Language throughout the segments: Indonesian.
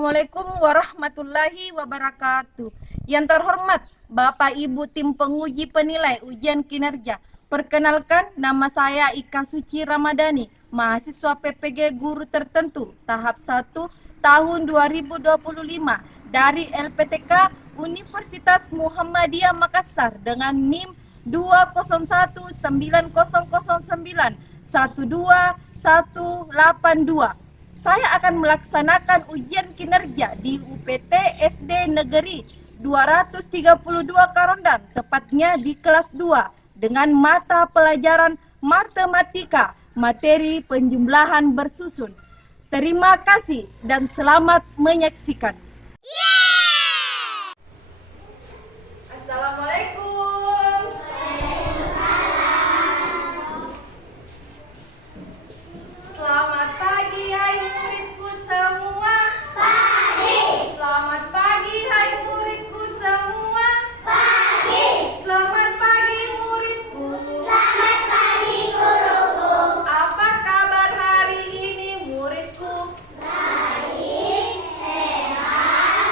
Assalamualaikum warahmatullahi wabarakatuh. Yang terhormat Bapak Ibu tim penguji penilai ujian kinerja. Perkenalkan, nama saya Ika Suci Ramadhani, mahasiswa PPG Guru Tertentu tahap 1 tahun 2025 dari LPTK Universitas Muhammadiyah Makassar dengan NIM 20190912182. Saya akan melaksanakan ujian kinerja di UPT SD Negeri 232 Karondan, tepatnya di kelas 2 dengan mata pelajaran matematika, materi penjumlahan bersusun. Terima kasih dan selamat menyaksikan. Assalamualaikum. Selamat pagi hai muridku semua. Pagi. Selamat pagi hai muridku semua. Pagi. Selamat pagi muridku. Selamat pagi guruku. Apa kabar hari ini muridku? Baik, sehat.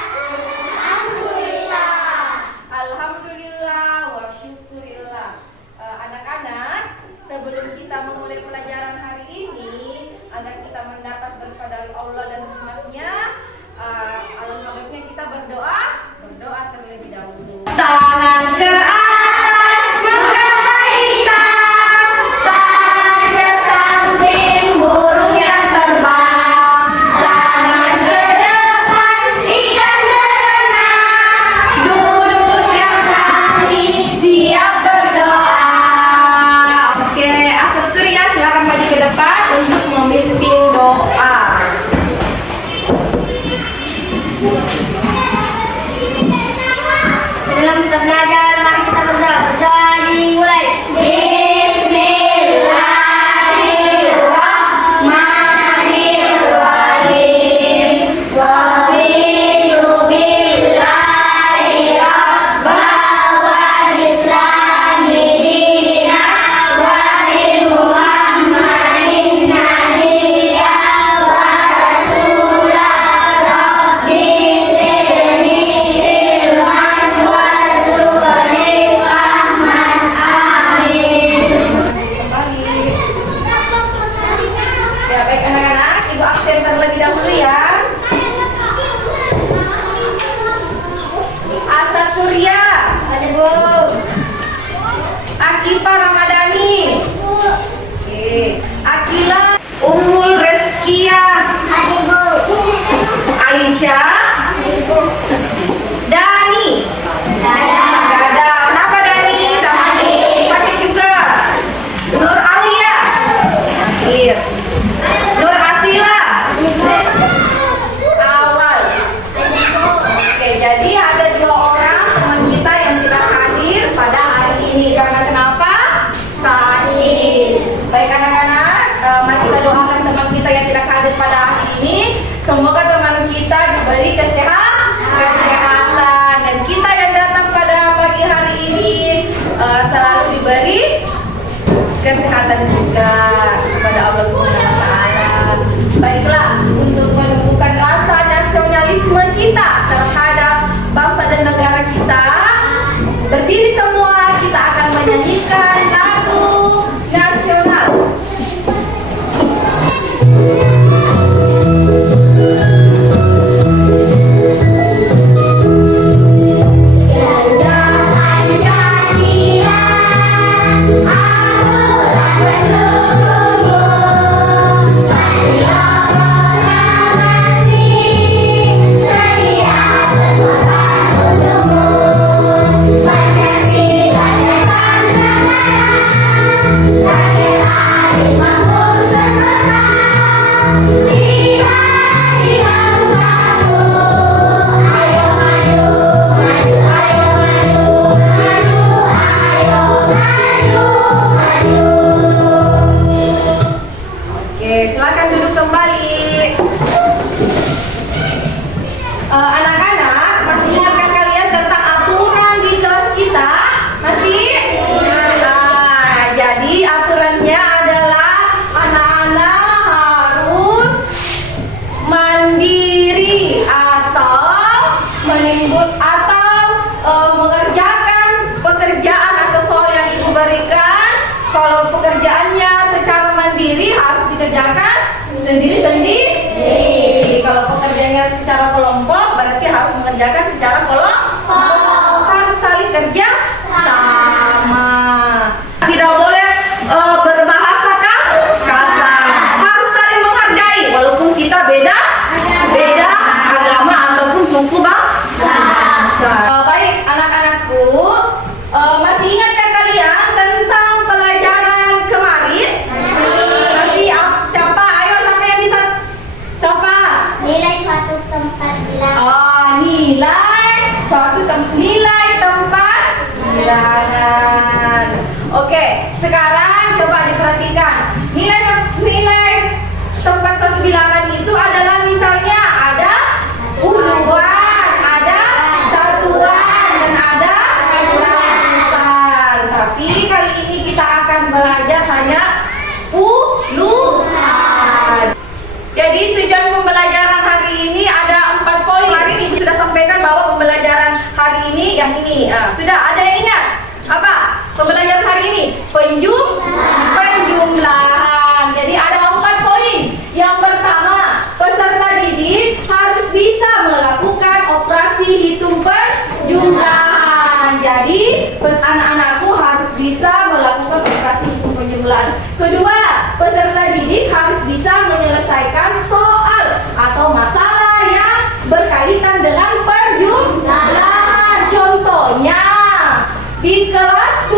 Alhamdulillah. Alhamdulillah wa syukurillah. Anak-anak, sebelum kita memulai pelajaran hari ini, agar kita mendapat berkah dari Allah dan rahmatnya, alangkah baiknya kita berdoa terlebih dahulu. Tangan ke atas, menggapai kita. Tangan ke samping, burung yang terbang. Tangan ke depan, ikan berenang. Duduk yang rapi, siap berdoa. Oke, Asep Surya silakan maju ke depan untuk memimpin doa. Sebelum kita belajar, mari kita berdoa. Berdoa dimulai. Bismillahirrahmanirrahim. Raditu billahi rabban wa bislami dinan wa bi Muhammadin nabiyyan wa rasulan. Rabbi zidni ilman warzuqni fahman. Amin. Kembali. Ya, baik anak-anak, Ibu absen terlebih dahulu ya. Asad Surya, Ada Bu. Akifa Ramadhani. Oke, Akila Ummul Reskia, Ada Bu. Aisyah, Dani. Dadah. Gada, kenapa Dani? Sakit juga. Nur Alia. Sakit. Nur Asila. Awal. Oke, jadi ada 2 orang teman kita yang tidak hadir pada hari ini. Karena kenapa? Sakit. Baik anak-anak, mari kita doakan teman kita yang tidak hadir pada hari ini. Semoga teman kita diberi kesehatan, dan kita yang datang pada pagi hari ini selalu diberi kesehatan juga kepada Allah Subhanahu wa taala. Baiklah, untuk menumbuhkan rasa nasionalisme kita terhadap bangsa dan negara kita, berdiri semua, kita akan menyanyikan lagu nasional. Garuda Pancasila, akulah pendukungmu. Maria proklamasi, sedia berkorban untukmu. Pancasila dasar negara,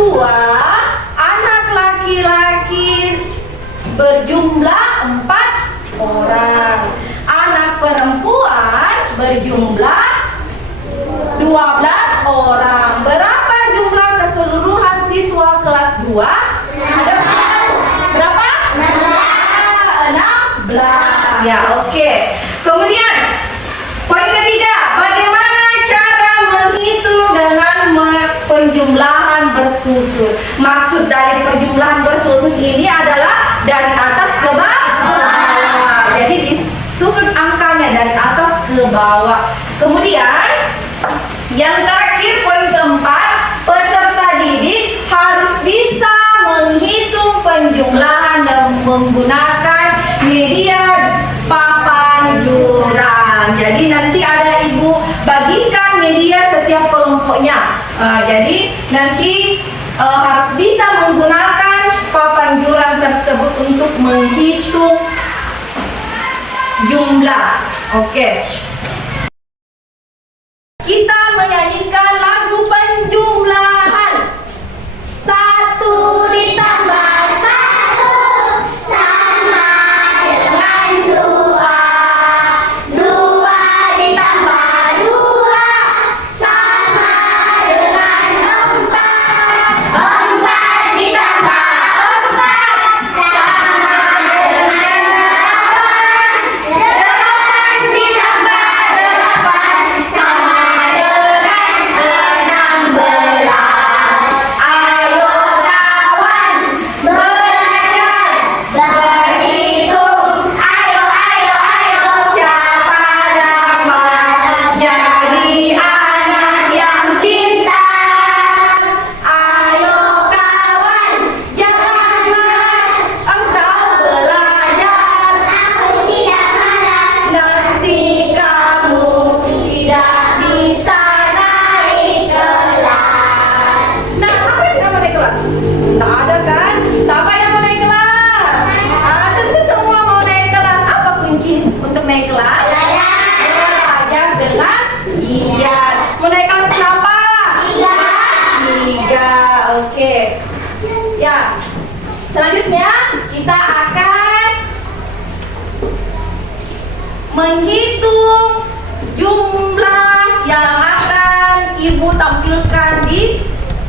2, anak laki-laki berjumlah 4 orang. Anak perempuan berjumlah 12 orang. Berapa jumlah keseluruhan siswa kelas 2? Ada berapa? 16. Ya, oke. Kemudian poin ketiga, bagaimana cara menghitung dengan penjumlahan bersusun? Maksud dari penjumlahan bersusun ini adalah dari atas ke bawah. Jadi disusun angkanya dari atas ke bawah. Kemudian yang terakhir, poin keempat, peserta didik harus bisa menghitung penjumlahan dan menggunakan media papan jurang. Jadi nanti ada ibu bagikan media setiap kelompoknya. Jadi nanti harus bisa menggunakan papan jurang tersebut untuk menghitung jumlah. Oke. Kita menyanyikan lagu penjumlahan. 1 ditambah 1 sama dengan 2. 2 ditambah 2 sama dengan 4. 4 ditambah 4 sama dengan 8. 8 ditambah 8 sama selanjutnya kita akan menghitung jumlah yang akan ibu tampilkan di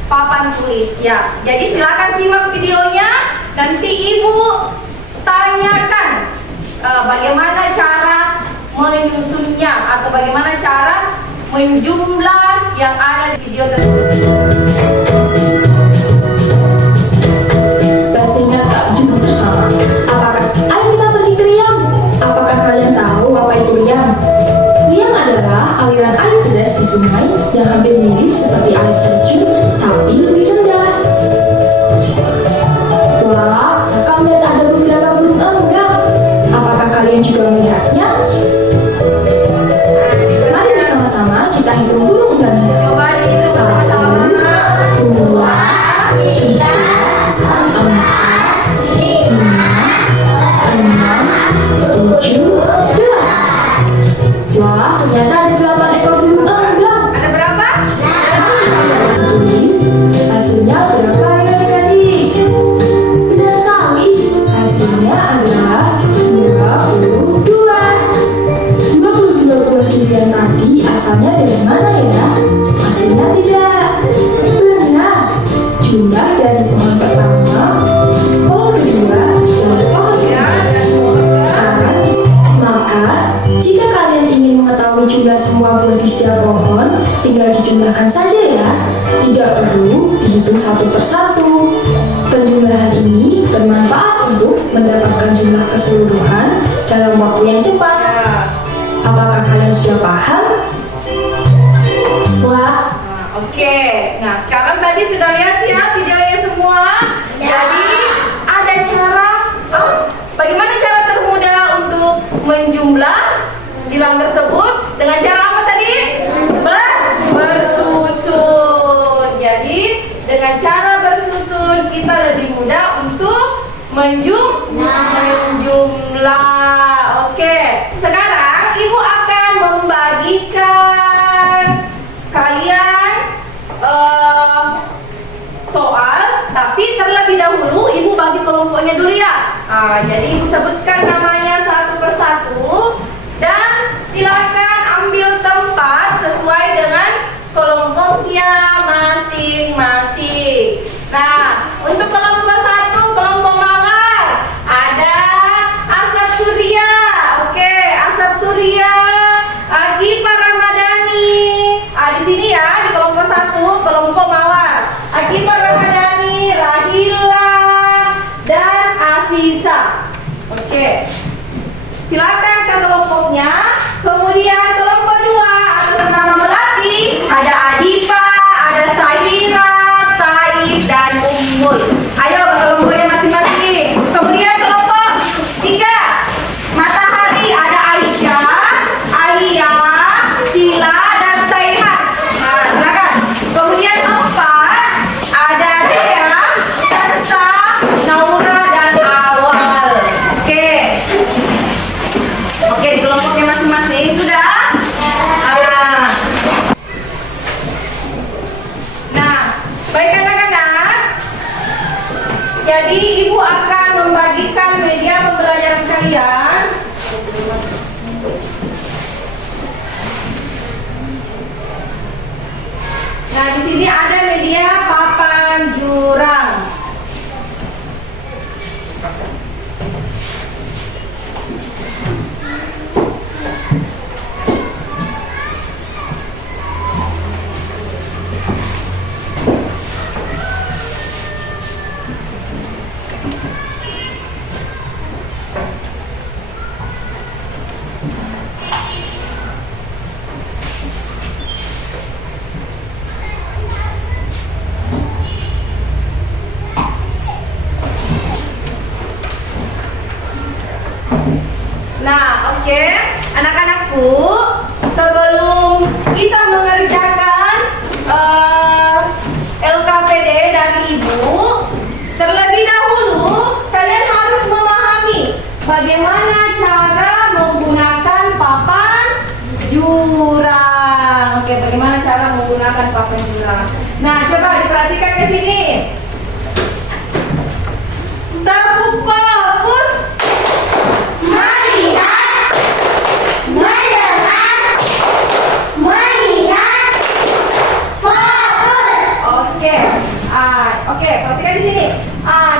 papan tulis ya. Jadi silakan simak videonya. Nanti ibu tanyakan bagaimana cara menyusunnya atau bagaimana cara menjumlah yang ada di video tersebut. Apakah ayo kita pergi ke Riam? Apakah kalian tahu apa itu Riam? Riam adalah aliran air deras di sungai yang hampir mirip seperti air terjun tapi lebih rendah. Wah, kami lihat ada beberapa burung enggang. Apakah kalian juga melihatnya? Mari bersama-sama kita hitung burung enggangnya. Coba dihitung 1, 2, 3, 4. 7, 8. Wah, ternyata ada 8 ekor burung enggang. Ada berapa? Setelah ditulis, hasilnya berapa ya adik-adik? Benar sekali, hasilnya adalah 22. 22 buah durian tadi asalnya dari mana ya? Hasilnya tidak. Benar, jumlah dari pohon pertama, pohon kedua, dan pohon ketiga. Maka, jika kalian ingin mengetahui jumlah semua buah di setiap pohon, tinggal dijumlahkan saja ya. Tidak perlu dihitung satu persatu. Penjumlahan ini bermanfaat untuk mendapatkan jumlah keseluruhan dalam waktu yang cepat. Apakah kalian sudah paham? Wah, Oke. Nah, sekarang tadi sudah lihat ya videonya semua. Jadi ada cara bagaimana cara termudah untuk menjumlah bilang tersebut dengan cara apa tadi? Bersusun. Jadi dengan cara bersusun kita lebih mudah untuk menjumlah. Oke. Sekarang ibu akan membagikan kalian soal, tapi terlebih dahulu Ibu bagi kelompoknya dulu ya. Jadi Ibu sebutkan namanya satu persatu dan silakan ambil tempat sesuai dengan kelompoknya masing-masing. Nah, untuk kelompok satu, kelompok mawar, ada Asad Surya. Oke, Asad Surya, Agifah Ramadhani. Di sini ya, di kelompok satu, kelompok mawar. Agifah Ramadhani, Rahila, dan Asisa. Oke, silakan ke kelompoknya. Kemudian kelompok dua atas nama melati ada Adifa, ada Sahira, Said, dan Ummul. Ayo ke kelompoknya masing-masing. Kemudian kelompok tiga matahari ada Aisyah, Alia, Sila, dan Saihat. Nah, silakan. Kemudian empat ada Dea, Tansa, Naura, dan Awal. Oke, di kelompoknya masing-masing sudah. Nah, baik anak-anak. Jadi Ibu akan membagikan media pembelajaran kalian. Nah, di sini ada media papan jurang. Nah, oke, anak-anakku, sebelum kita mengerjakan LKPD dari Ibu, terlebih dahulu kalian harus memahami bagaimana cara menggunakan papan jurang. Oke, bagaimana cara menggunakan papan jurang. Nah, coba diperhatikan ke sini. Tepuk fokus. Melihat, mendengar, melihat, fokus. Oke, perhatikan di sini.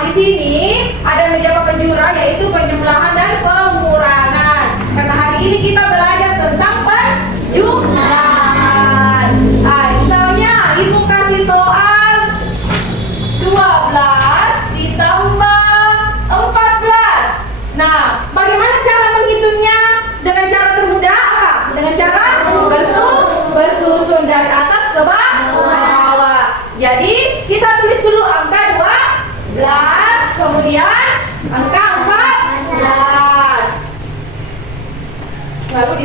Di sini ada media papan jurang yaitu penjumlahan dan pengurangan. Karena hari ini kita belajar tentang penjumlahan. Misalnya Ibu kasih soal 12 ditambah 14. Nah, bagaimana cara menghitungnya? Dengan cara termudah apa? Dengan cara bersusun dari atas ke bawah. Jadi kita tulis dulu angka 12, kemudian angka 14. Lalu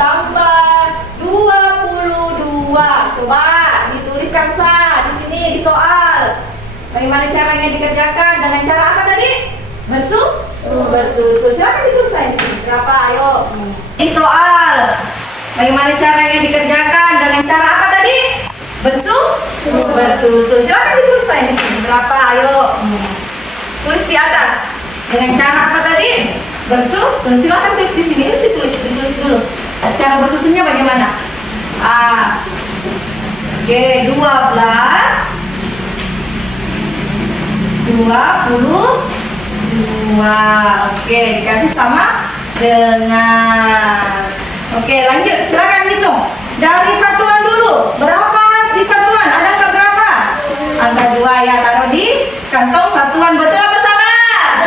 ditambah 22. Coba dituliskan di sini di soal. Bagaimana caranya dikerjakan? Dengan cara apa tadi? Bersusun. Silakan dituliskan di sini. Berapa? Ayo. Di soal. Bagaimana caranya dikerjakan? Dengan cara apa tadi? Bersusun. Silakan dituliskan di sini. Berapa? Ayo. Tulis di atas. Dengan cara apa tadi? Bersusun. Silakan tulis di sini. Ditulis dulu. Cara bersusunnya bagaimana? Oke, 22. Oke, dikasih sama dengan. Oke, lanjut. Silakan hitung. Dari satuan dulu. Berapa di satuan? Ada angka berapa? Angka 2 ya. Taruh di kantong satuan. Betul apa salah?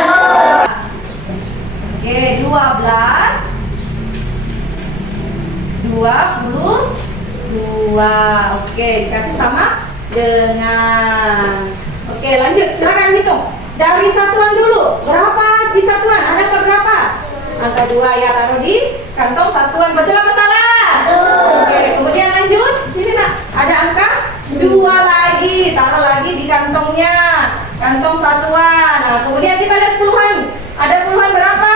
Oke, 22. Oke, dikasih sama dengan. Oke, lanjut. Silakan hitung. Dari satuan dulu. Berapa di satuan? Ada angka berapa? Angka 2 ya. Taruh di kantong satuan. Betul apa salah? Oke, kemudian lanjut. Sini nak. Ada angka 2 lagi. Taruh lagi di kantongnya. Kantong satuan. Nah, kemudian kita lihat puluhan. Ada puluhan berapa?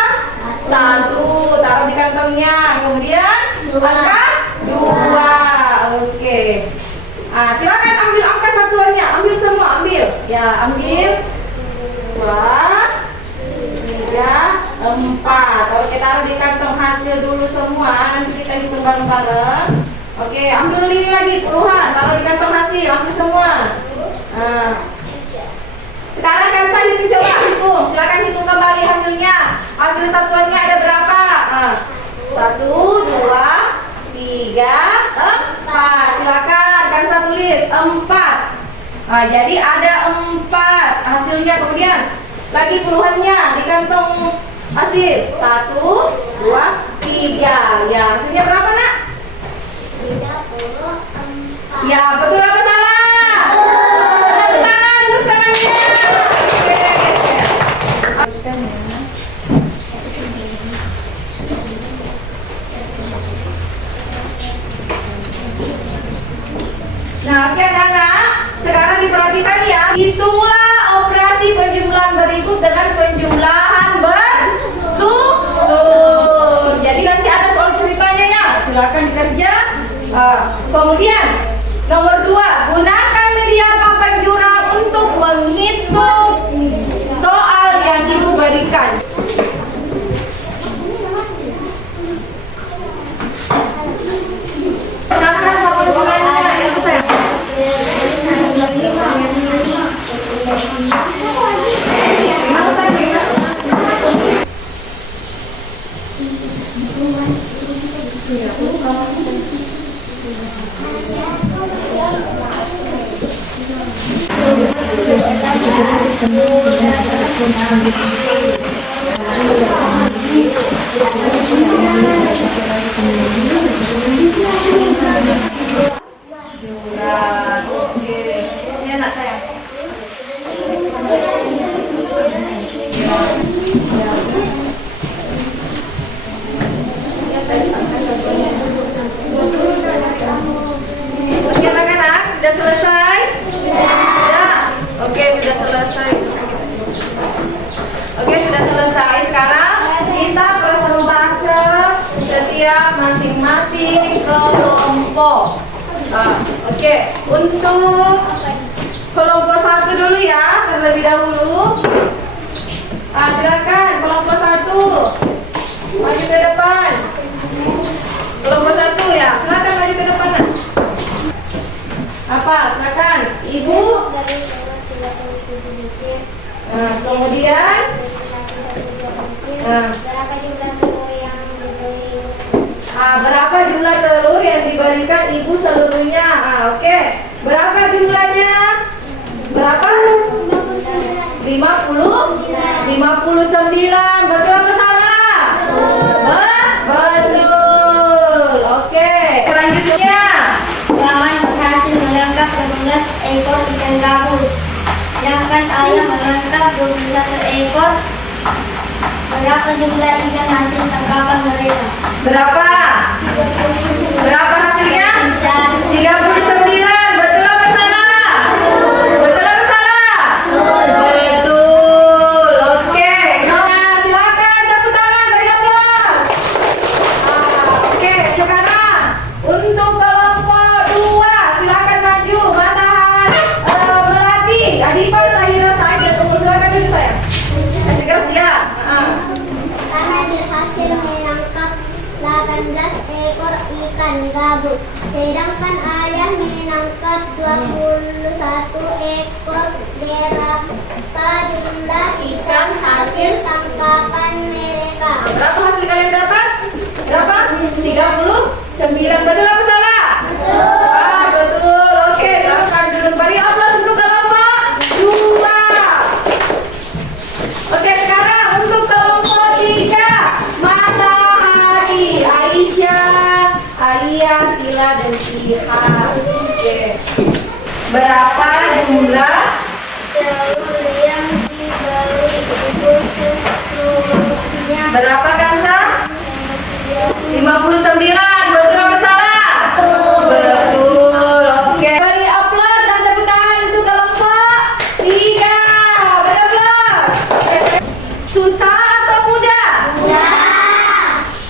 1. Taruh di kantongnya. Kemudian angka 2. Oke. Nah, silakan ambil angka satuannya. Ambil semua, ambil. Ya, ambil 2, 3, 4. Kalau kita taruh di kantong hasil dulu semua, nanti kita hitung bareng-bareng. Oke, ambil ini lagi puluhan, taruh di kantong hasil, ambil semua. Nah, sekarang kan saya hitung, coba hitung. Silakan hitung kembali hasilnya. Hasil satuannya ada berapa? 1, 2, 3, 4. Silakan kan saya tulis 4. Nah, jadi ada 4 hasilnya. Kemudian lagi puluhannya di kantong hasil 1, 2, 3. Ya, hasilnya berapa nak? 34. Ya, betul apa salah? Tepuk tangan, tepuk tangannya. Nah, oke anak-anak, sekarang diperhatikan ya. Hitunglah operasi penjumlahan berikut dengan penjumlahan bersusun. Jadi nanti ada soal ceritanya ya. Silakan dikerja. Kemudian nomor 2, gunakan media papan jurnal untuk menghitung soal yang ibu berikan. Gunakan papan jurnalnya ya sayang. Ini anak saya. Oke anak-anak, sudah selesai? Sudah. Oke, sudah selesai. Oke, sudah selesai. Sekarang kita persentase setiap masing-masing kelompok. Oke, untuk kelompok 1 dulu ya, terlebih dahulu. Silakan kelompok 1 maju ke depan. Kelompok 1 ya, silakan maju ke depan. Apa? Silakan, Ibu. Kemudian berapa jumlah telur yang diberikan ibu seluruhnya? Oke. Berapa jumlahnya? Berapa? 59. Betul apa salah? Betul. Oke. Selanjutnya, Paman berhasil menangkap 18 ekor ikan gabus, sedangkan ayah menangkap 21 ekor Berapa jumlah ikan hasil tangkapan mereka? Berapa? Berapa hasilnya? 39. Betul apa salah? Betul apa salah? Betul. Oke. Nah, silakan tepuk tangan, beri aplaus. Oke, sekarang untuk kelompok 2 silakan maju. Melati, Adipa, Sahira, Said, tunggu silakan dulu saya. Segera siap. Pertama berhasil menangkap 18 ekor ikan gabus, sedangkan ayah menangkap 21 ekor. Berapa jumlah ikan hasil tangkapan mereka? Berapa hasil kalian dapat? Berapa? 39. Betul apa salah? Betul. Oke, silakan duduk. Beri aplaus untuk kelompok 2. Oke, sekarang untuk kelompok 3. Matahari, Aisyah, Alia, Tila, dan Siha. Oke. Berapa jumlah? Telur yang dibeli ibu seluruhnya Berapa Kansa? 59. Betul apa salah? Betul. Oke. Beri aplaus dan tepuk tangan untuk kelompok 3. Beri aplaus. Susah atau mudah?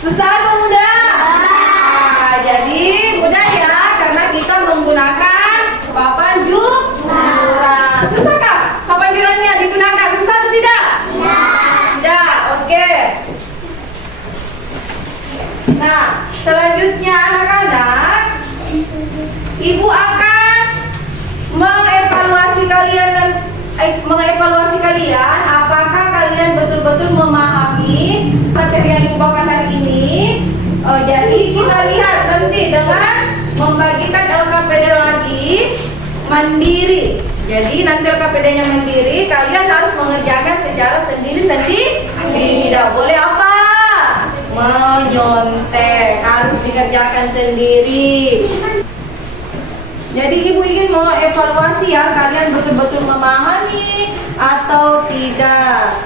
Susah atau mudah? Jadi mudah ya, karena kita menggunakan papan juran. Susahkah papan jurannya digunakan? Susah atau tidak? Tidak. Oke. Nah, selanjutnya anak-anak, ibu akan mengevaluasi kalian apakah kalian betul-betul memahami materi yang ibu bawakan hari ini. Jadi kita lihat nanti dengan membagikan LKPD lagi mandiri. Jadi nanti LKPD-nya mandiri, kalian harus mengerjakan secara sendiri-sendiri. Tidak boleh apa? Menyontek, harus dikerjakan sendiri. Jadi ibu ingin mengevaluasi ya, kalian betul-betul memahami atau tidak.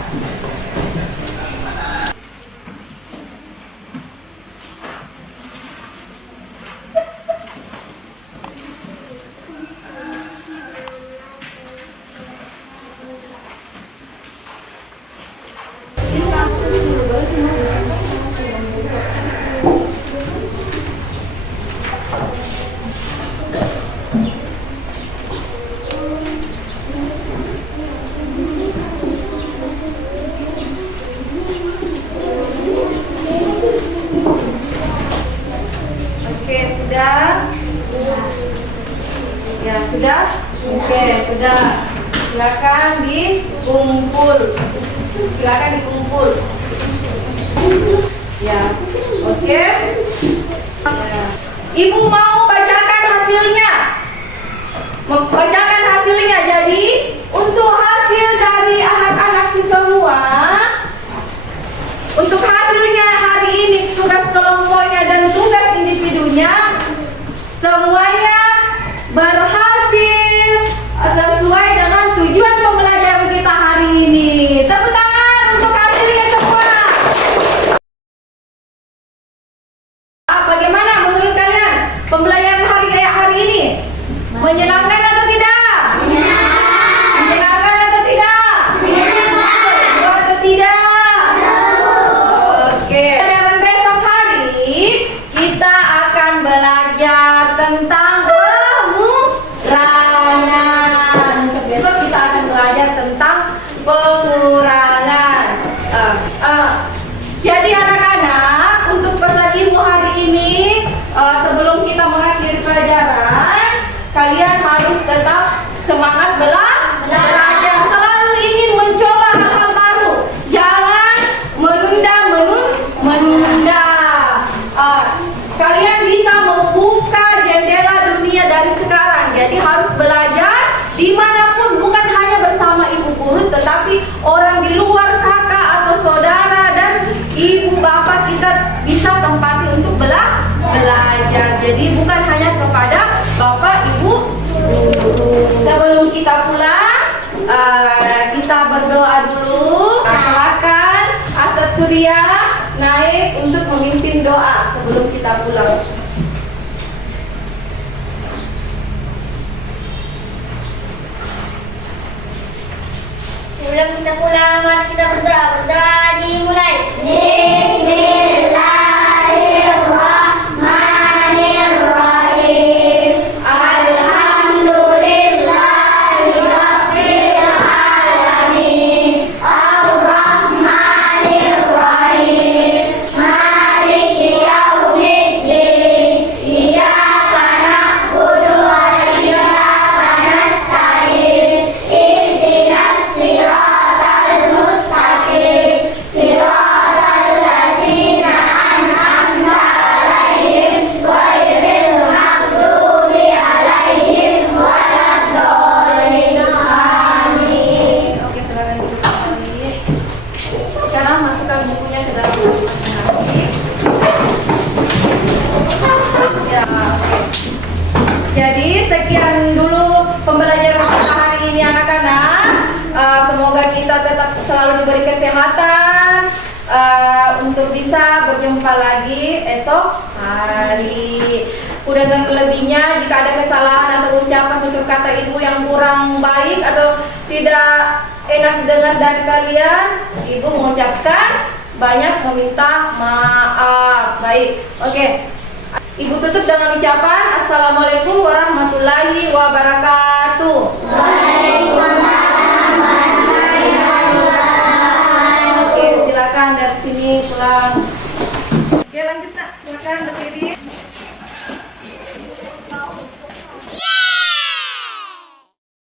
Oke, sudah? Ya, sudah? Oke, sudah. Silakan dikumpul. Silakan dikumpul. Ya, oke. Ya. Ibu mau bacakan hasilnya. Bacakan hasilnya. Jadi, untuk hasil dari anak-anak semua, untuk hasilnya hari ini, tugas kelompoknya dan tugas individunya, semuanya berhasil sesuai dengan tujuan pembelajaran kita hari ini. Tepuk tangan untuk hasilnya semua. Bagaimana menurut kalian pembelajaran hari ini? Menyenangkan atau tidak? Menyenangkan atau tidak? Atau tidak? Oke. Dan besok hari kita akan belajar tentang pengurangan. Untuk besok kita akan belajar tentang pengurangan. Jadi anak-anak, untuk pesan ibu hari ini, sebelum kita mengakhiri pelajaran, kalian harus tetap semangat belajar. Selalu ingin mencoba hal-hal baru. Jangan menunda. Kalian bisa membuka jendela dunia dari sekarang. Jadi harus belajar dimanapun, bukan hanya bersama ibu guru, tetapi orang di luar, kakak atau saudara dan ibu bapak kita bisa tempati untuk belajar. Jadi bukan hanya kepada bapak ibu guru. Sebelum kita pulang, pimpin doa sebelum kita pulang. Sebelum kita pulang, mari kita berdoa. Berdoa dimulai. Bismillahirrahmanirrahim. Alhamdulillahirrabbilalamin. Ar-Rahmanirrahim. Maliki yaumiddin. Iyyaka na'budu wa iyyaka nasta'in. Ihdinas siratal mustaqim. Siratal ladzina an'amta 'alaihim ghairil maghdubi 'alaihim waladdallin. Amin. Oke, silakan duduk kembali. Sekarang masukkan bukunya ke dalam masing-masing. Ya, oke. Jadi sekian dulu pembelajaran kita hari ini anak-anak. Semoga kita tetap selalu diberi kesehatan untuk bisa berjumpa lagi esok hari. Kurang dan lebihnya jika ada kesalahan atau ucapan tutur kata ibu yang kurang baik atau tidak enak dengar dari kalian, ibu mengucapkan banyak meminta maaf. Baik, oke. Ibu tutup dengan ucapan Assalamualaikum warahmatullahi wabarakatuh.